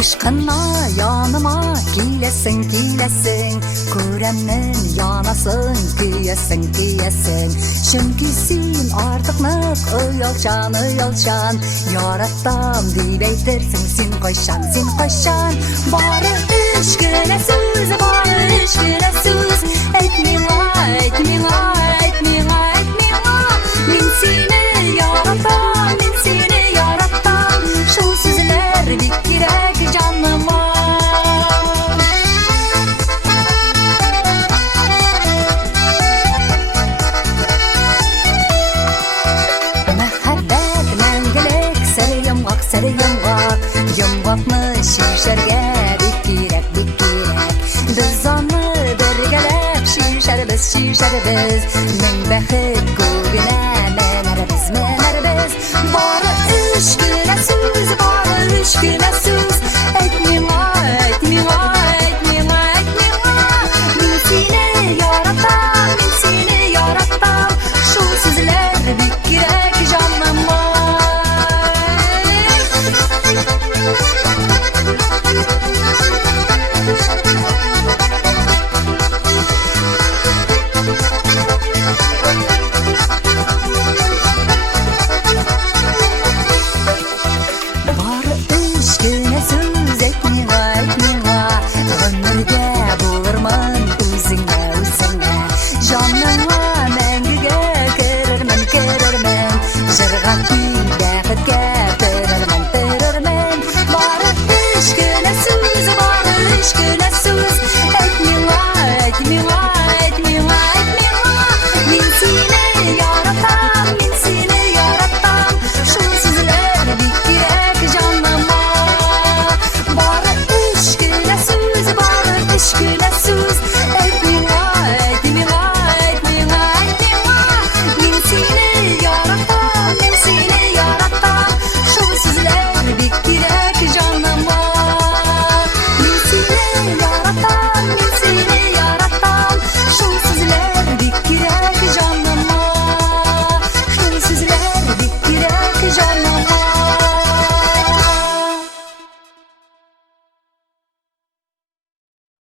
Aşkına yanıma kilesin kilesin, Kur'an'ın yanasın kiyesin kiyesin. Çünkü sen artık nık uyalçan uyalçan, Yarattım deyip eytirsin sen koşan sen koşan. Bari üç güne söz, bari üç güne söz, Etmina etmina etmina etmina. Min seni yarattım, min seni yarattım, Şu sözler bitirek canıma. Mehabbet mengelik sarı yumgak sarı yumgak, Yumgakны şişerge bitirek bitirek. Biz onu birgelep şişerbiz şişerbiz, Min behit gugine menerbiz menerbiz. Bari üç güne söz, bari üç güne söz, Etmina etmina etmina etmina. Min seni yarattım, min seni yarattım, Şu sözler bitirek canıma. Bari üç güne söz,